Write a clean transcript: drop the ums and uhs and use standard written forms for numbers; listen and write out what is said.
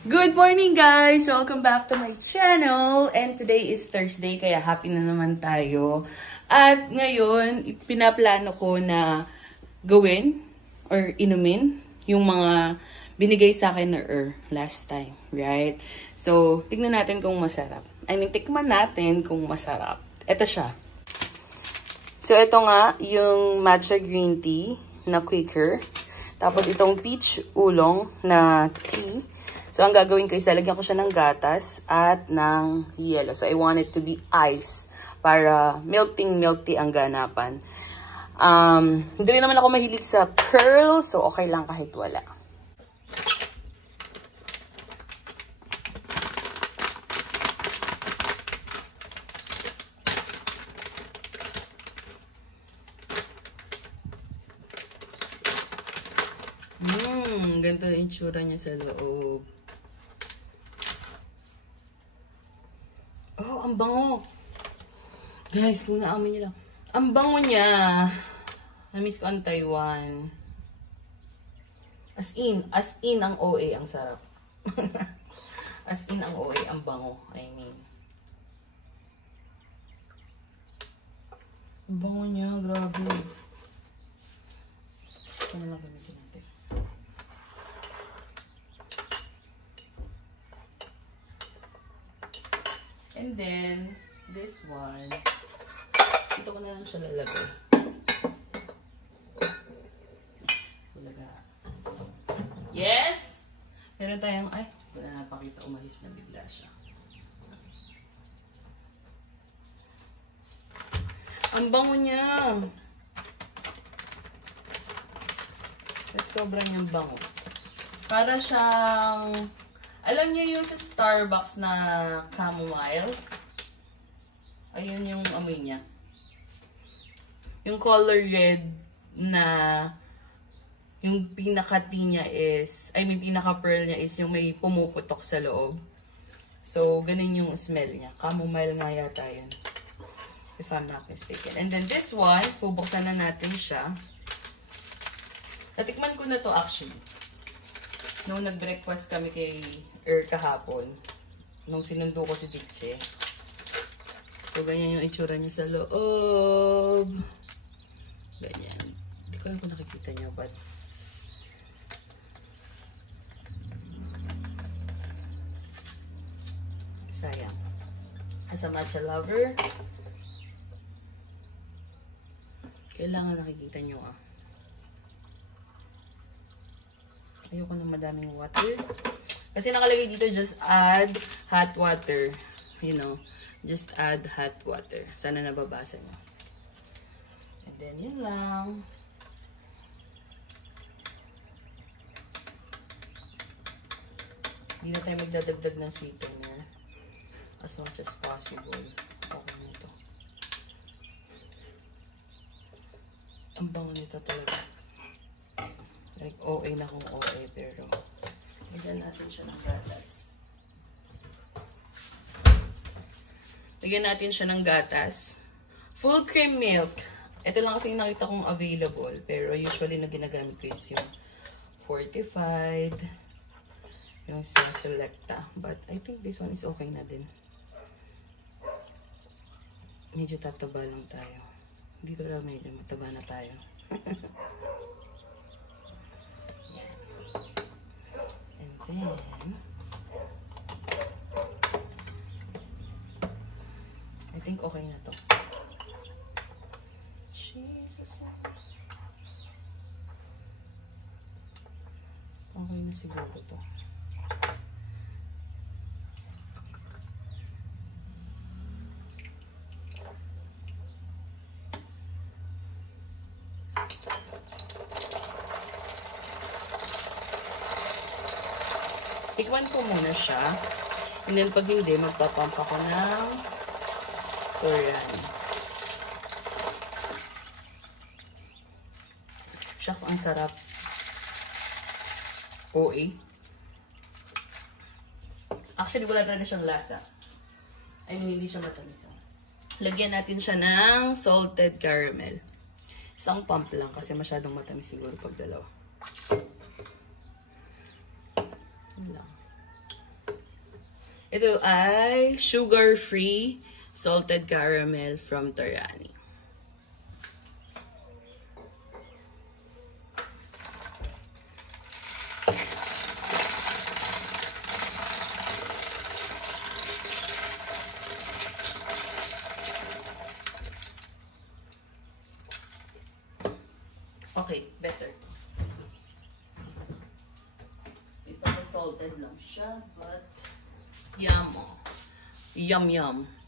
Good morning guys! Welcome back to my channel. And today is Thursday kaya happy na naman tayo. At ngayon, pinaplano ko na gawin or inumin yung mga binigay sa akin na last time, right? So, tignan natin kung masarap. Tikman natin kung masarap. Ito siya. So, ito nga yung matcha green tea na Quaker. Tapos, itong peach oolong na tea. So, ang gagawin ko is lalagyan ko siya ng gatas at ng yelo. So, I want it to be ice para milk tea ang ganapan. Hindi rin naman ako mahilig sa pearl. So, okay lang kahit wala. Ganito yung itsura niya sa loob. Oh, ang bango. Guys, kung naamoy niyo lang. Ang bango niya. Na-miss ko ang Taiwan. As in ang OA, ang sarap. As in ang OA, ang bango. Ang bango niya, grabe. Ito na lang gamitin natin. And then, this one, ito ko na lang siya lalagay. Yes! Meron tayong, wala na pakita, umalis na bigla siya. Ang bango niya! At sobrang yung bango. Para siyang, alam niyo yung sa Starbucks na chamomile? Ayun yung amoy niya. Yung color red na yung pinaka-tea niya is, pinaka-pearl niya is yung may pumuputok sa loob. So, ganun yung smell niya. Chamomile nga yata yun. If I'm not mistaken. And then this one, bubuksan na natin siya. Natikman ko na to actually. Nung nag-breakfast kami kay kahapon. Nung sinundo ko si Tiche. So, ganyan yung itsura niya sa loob. Ganyan. Hindi ko lang kung nakikita niya, but sayang. As a matcha lover, kailangan nakikita niyo Ayoko na madaming water. Kasi nakalagay dito, just add hot water. You know, just add hot water. Sana nababasa niyo. And then, yun lang. Hindi na tayo magdadagdag ng sweetener. As much as possible. Okay na ito. Ang bango nito talaga. Like, OA na kung OA, pero lagyan natin siya ng gatas. Lagyan natin siya ng gatas. Full cream milk. Ito lang kasi yung nakita kong available, pero usually na ginagamit ko is yung fortified, yung Selecta. But I think this one is okay na din. Medyo tataba lang tayo. Dito lang medyo mataba na tayo. Then, I think okay na to. Jesus. Okay na siguro to. Tikman ko muna siya. And then, pag hindi, magpapump ako ng Korean. Shucks, ang sarap. OA. Actually, wala talaga siyang lasa. Hindi siya matamis. Lagyan natin siya ng salted caramel. Isang pump lang kasi masyadong matamis siguro pag dalawa. Yun lang. Ito ay sugar-free salted caramel from Torani. Okay, better. Ipapa-salted lang siya, but yum. Yum, yum.